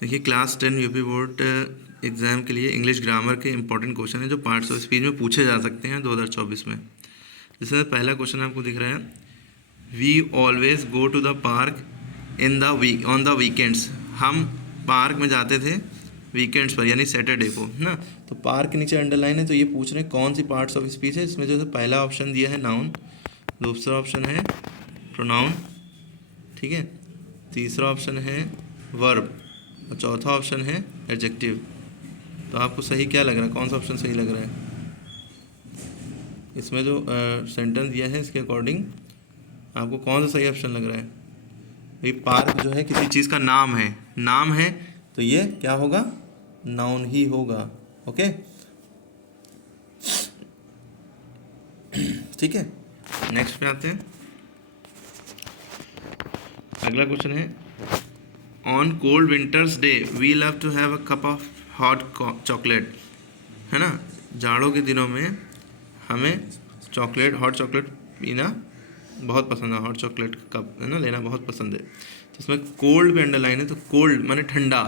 देखिए class 10 UP board exam के लिए इंग्लिश ग्रामर के इंपॉर्टेंट क्वेश्चन हैं जो पार्ट्स ऑफ स्पीच में पूछे जा सकते हैं 2024 में। जिसमें पहला क्वेश्चन आपको दिख रहा है, we always go to the park in the week on the weekends. हम पार्क में जाते थे वीकेंड्स पर, यानी सैटरडे को, है ना। तो पार्क के नीचे अंडरलाइन है, तो ये पूछ रहे हैं कौन सी पार्ट्स ऑफ स्पीच है। इसमें जो है पहला ऑप्शन दिया है नाउन, दूसरा ऑप्शन है प्रोनाउन, ठीक है, तीसरा ऑप्शन है वर्ब और चौथा ऑप्शन है एडजेक्टिव। तो आपको सही क्या लग रहा है, कौन सा ऑप्शन सही लग रहा है? इसमें जो सेंटेंस दिया है इसके अकॉर्डिंग आपको कौन सा सही ऑप्शन लग रहा है? भाई पार्क जो है किसी चीज़ का नाम है, नाम है तो ये क्या होगा, नाउन ही होगा। ओके, ठीक है। नेक्स्ट पे आते हैं। अगला क्वेश्चन है, on cold winters day we love to have a cup of hot chocolate. है ना, जाड़ों के दिनों में हमें हॉट चॉकलेट पीना बहुत पसंद है, हॉट चॉकलेट कप है ना लेना बहुत पसंद है। तो इसमें कोल्ड पे अंडरलाइन है, तो कोल्ड माने ठंडा,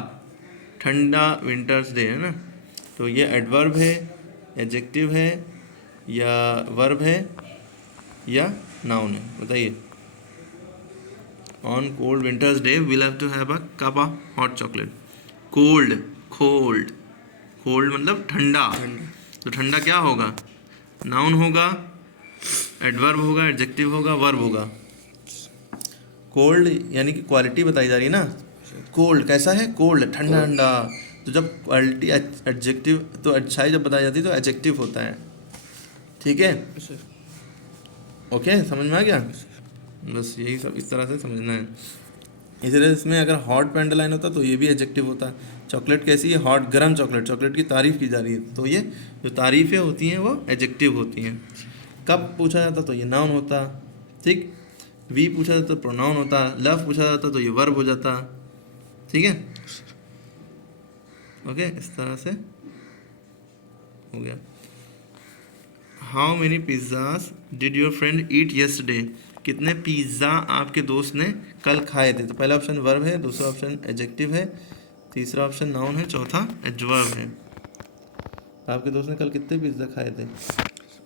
ठंडा विंटर्स डे है ना। तो ये एडवर्ब है, एडजेक्टिव है या वर्ब है या नाउन है, बताइए। On cold winters day we'll have to have a cup of hot chocolate. Cold, cold, cold मतलब ठंडा, तो ठंडा क्या होगा, नाउन होगा, एडवर्ब होगा, एडजेक्टिव होगा, वर्ब होगा। कोल्ड यानी कि क्वालिटी बताई जा रही है ना, कोल्ड कैसा है, कोल्ड ठंडा ठंडा। तो जब क्वालिटी एडजेक्टिव तो अच्छाई जब बताई जाती है तो एडजेक्टिव होता है, ठीक है। ओके, समझ में आ गया? बस यही सब इस तरह से समझना है। इसलिए इसमें अगर हॉट पे अंडरलाइन होता तो ये भी एडजेक्टिव होता। चॉकलेट कैसी है, हॉट, गर्म चॉकलेट, चॉकलेट की तारीफ़ की जा रही है, तो ये जो तारीफ़ें होती हैं वो एडजेक्टिव होती हैं। कब पूछा जाता तो ये नाउन होता, ठीक। वी पूछा जाता तो प्रोनाउन होता, लव पूछा जाता तो ये वर्ब हो जाता, ठीक है। ओके, इस तरह से हो गया। How many pizzas did your friend eat yesterday. कितने पिज़्ज़ा आपके दोस्त ने कल खाए थे। तो पहला ऑप्शन वर्ब है, दूसरा ऑप्शन एडजेक्टिव है, तीसरा ऑप्शन नाउन है, चौथा एडवर्ब है। आपके दोस्त ने कल कितने पिज़्ज़ा खाए थे?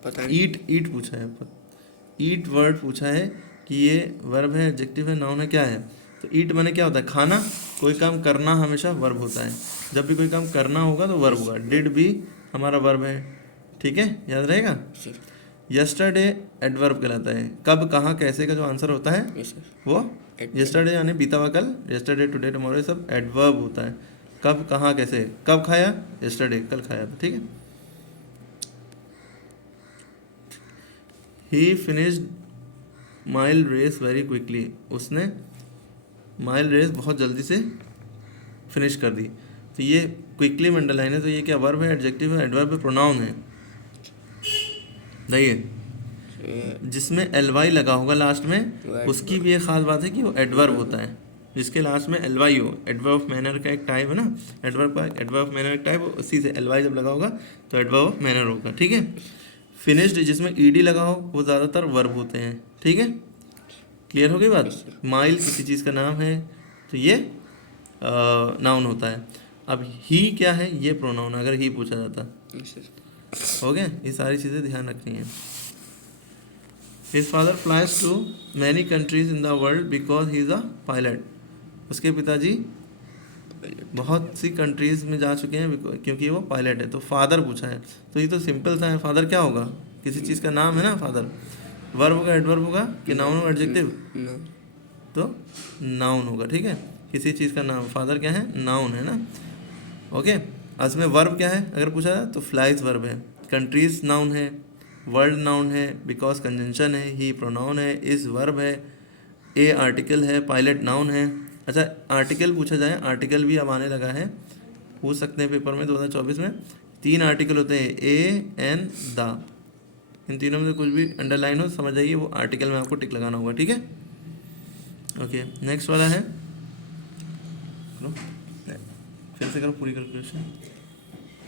पता नहीं। ईट पूछा है, ईट वर्ड पूछा है कि ये वर्ब है, एडजेक्टिव है, नाउन है, क्या है। तो ईट माने क्या होता है, खाना। कोई काम करना हमेशा वर्ब होता है, जब भी कोई काम करना होगा तो वर्ब होगा। डिड भी हमारा वर्ब है, ठीक है, याद रहेगा। यस्टरडे एडवर्ब कहलाता है। कब, कहाँ, कैसे का जो आंसर होता है वो यस्टरडे यानी बीता हुआ कल, यस्टरडे, टुडे, टुमारो, सब एडवर्ब होता है। कब, कहाँ, कैसे, कब खाया, यस्टरडे, कल खाया था, ठीक है। He finished mile race very quickly. उसने माइल रेस बहुत जल्दी से फिनिश कर दी। तो ये क्विकली में अंडरलाइन है, तो ये क्या वर्ब है, एडजेक्टिव है, एडवर्ब है, प्रोनाउन है। देखिए जिसमें एल वाई लगा होगा लास्ट में, उसकी भी एक खास बात है कि वो एडवर्ब होता है। जिसके लास्ट में एल वाई हो, एडवर्ब ऑफ मैनर का एक टाइप है ना, एडवर्ब ऑफ मैनर एक टाइप, उसी से एल वाई जब लगा होगा तो एडवर्ब ऑफ मैनर होगा, ठीक है। फिनिश्ड जिसमें ईडी लगा हो वो ज़्यादातर वर्ब होते हैं, ठीक है। क्लियर हो गई बात। माइल किसी चीज़ का नाम है तो ये नाउन होता है। अब ही क्या है, ये प्रोनाउन अगर ही पूछा जाता। हो गया, ये सारी चीज़ें ध्यान रखनी है। His father flies to many countries in the world because he is a pilot. उसके पिताजी बहुत सी कंट्रीज में जा चुके हैं क्योंकि वो पायलट है। तो फादर पूछा है तो ये तो सिंपल सा है, फादर क्या होगा, किसी चीज़ का नाम है ना फादर। वर्ब होगा, एडवर्ब होगा कि नाउन होगा, एडजेक्टिव, तो नाउन होगा, ठीक है। किसी चीज़ का नाम, फादर क्या है, नाउन है ना। ओके, इसमें वर्ब क्या है अगर पूछा जाए तो फ्लाइज वर्ब है, कंट्रीज नाउन है, वर्ल्ड नाउन है, बिकॉज कंजंक्शन है, ही प्रोनाउन है, इज वर्ब है, ए आर्टिकल है, पायलट नाउन है। अच्छा, आर्टिकल पूछा जाए, आर्टिकल भी अब आने लगा है, पूछ सकते हैं पेपर में 2024 में। 3 आर्टिकल होते हैं, ए, एन, द। इन तीनों में से कुछ भी अंडरलाइन हो समझ जाइए वो आर्टिकल में आपको टिक लगाना होगा, ठीक है। ओके, नेक्स्ट वाला है, फिर से करो पूरी calculation.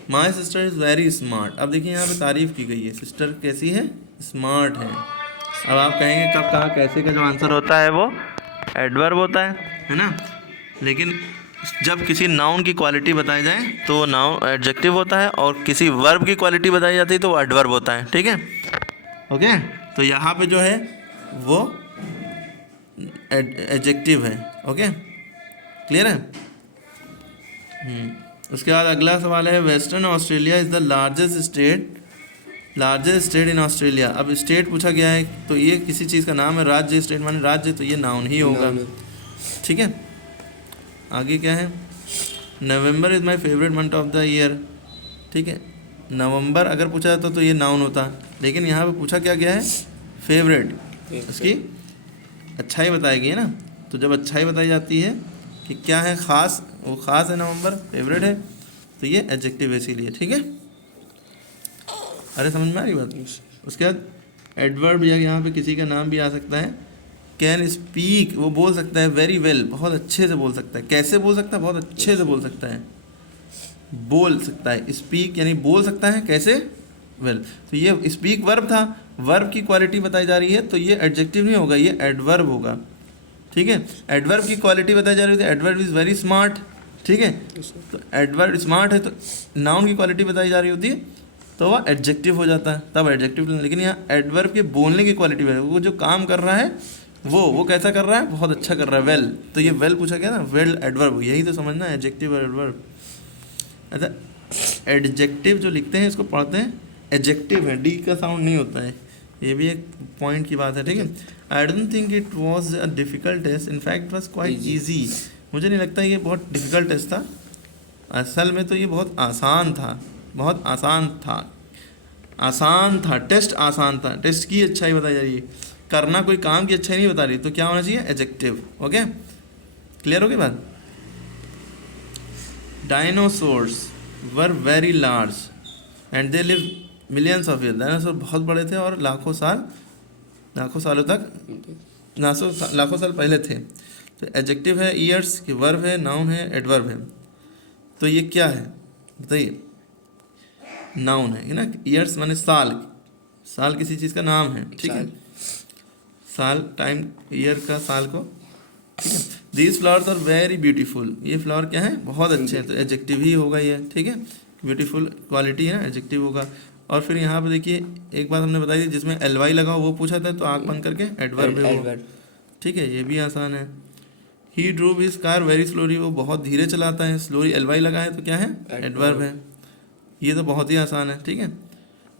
My sister is very smart. अब देखिए यहाँ पे तारीफ़ की गई है, सिस्टर कैसी है, स्मार्ट है। अब आप कहेंगे कब, कहाँ, कैसे का जो आंसर होता है वो एडवर्ब होता है ना। लेकिन जब किसी नाउन की क्वालिटी बताई जाए तो वो नाउन एडजेक्टिव होता है, और किसी वर्ब की क्वालिटी बताई जाती है तो वो एडवर्ब होता है। ठीक है, ओके। तो यहाँ पे जो है वो एडजेक्टिव है। ओके, क्लियर है। उसके बाद अगला सवाल है, western Australia is the largest state in Australia. अब स्टेट पूछा गया है तो ये किसी चीज़ का नाम है, राज्य, स्टेट माने राज्य, तो ये नाउन ही होगा। ठीक है, आगे क्या है, November is my favourite month of the year. ठीक है, नवंबर अगर पूछा जाता तो ये नाउन होता, लेकिन यहाँ पे पूछा क्या गया है, फेवरेट, इसकी अच्छाई बताएगी है ना। तो जब अच्छाई बताई जाती है कि क्या है ख़ास, वो ख़ास है, नवंबर फेवरेट है, तो ये एडजेक्टिव है इसीलिए। ठीक है, अरे समझ में आ रही बात। उसके बाद एडवर्ब, या यहाँ पे किसी का नाम भी आ सकता है। कैन स्पीक, वो बोल सकता है वेरी वेल, बहुत अच्छे से बोल सकता है। कैसे बोल सकता है, बहुत अच्छे से बोल सकता है, बोल सकता है। स्पीक यानी बोल सकता है, कैसे, वेल। तो ये स्पीक वर्ब था, वर्ब की क्वालिटी बताई जा रही है, तो ये एडजेक्टिव नहीं होगा, ये एडवर्ब होगा। ठीक है, एडवर्ब की क्वालिटी बताई जा रही है, एडवर्ब इज़ वेरी स्मार्ट। ठीक है, तो एडवर्ब स्मार्ट है, तो नाउन की क्वालिटी बताई जा रही होती है तो वह एडजेक्टिव हो जाता है, तब एडजेक्टिव। लेकिन यहाँ एडवर्ब के बोलने की क्वालिटी है, वो जो काम कर रहा है वो कैसा कर रहा है, बहुत अच्छा कर रहा है, वेल। तो ये वेल पूछा गया ना, वेल एडवर्ब, यही तो समझना है, एडजेक्टिव और एडवर्ब। अच्छा, एडजेक्टिव जो लिखते हैं इसको पढ़ते हैं एडजेक्टिव है, डी का साउंड नहीं होता है, ये भी एक पॉइंट की बात है। ठीक है, I don't think it was a difficult test, in fact it was quite easy. मुझे नहीं लगता ये बहुत डिफ़िकल्ट टेस्ट था, असल में तो ये बहुत आसान था, बहुत आसान था, टेस्ट आसान था। टेस्ट की अच्छाई बताई जा रही है, करना कोई काम की अच्छाई नहीं बता रही, तो क्या होना चाहिए, एडजेक्टिव। ओके, क्लियर हो गई बात। Dinosaurs were very large and they live millions of year. Dinosaur बहुत बड़े थे और लाखों सालों तक, लाखों साल पहले थे। तो एडजेक्टिव है ईयर्स, की वर्ब है, नाउन है, एडवर्ब है। तो ये क्या है बताइए, नाउन है ना। ईयर्स माने साल, साल किसी चीज़ का नाम है। ठीक है, साल, टाइम, ईयर का साल को। ठीक है, these flowers are very beautiful, ये फ्लावर क्या है, बहुत अच्छे हैं, तो एडजेक्टिव ही होगा ये। ठीक है, ब्यूटीफुल क्वालिटी है ना, एडजेक्टिव होगा। और फिर यहाँ पे देखिए एक बात हमने बताई थी, जिसमें एलवाई लगा हो वो पूछा था, तो आँख बंद करके एडवर्ब है वो। ठीक है, ये भी आसान है। ही ड्रूव हिज कार वेरी स्लोली, वो बहुत धीरे चलाता है, स्लोली एलवाई लगा है तो क्या है, एडवर्ब है। ये तो बहुत ही आसान है। ठीक है,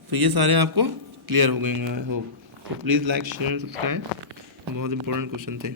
तो ये सारे आपको क्लियर हो गए हैं, आई होप। तो प्लीज़ लाइक, शेयर, सब्सक्राइब, बहुत इंपॉर्टेंट क्वेश्चन थे।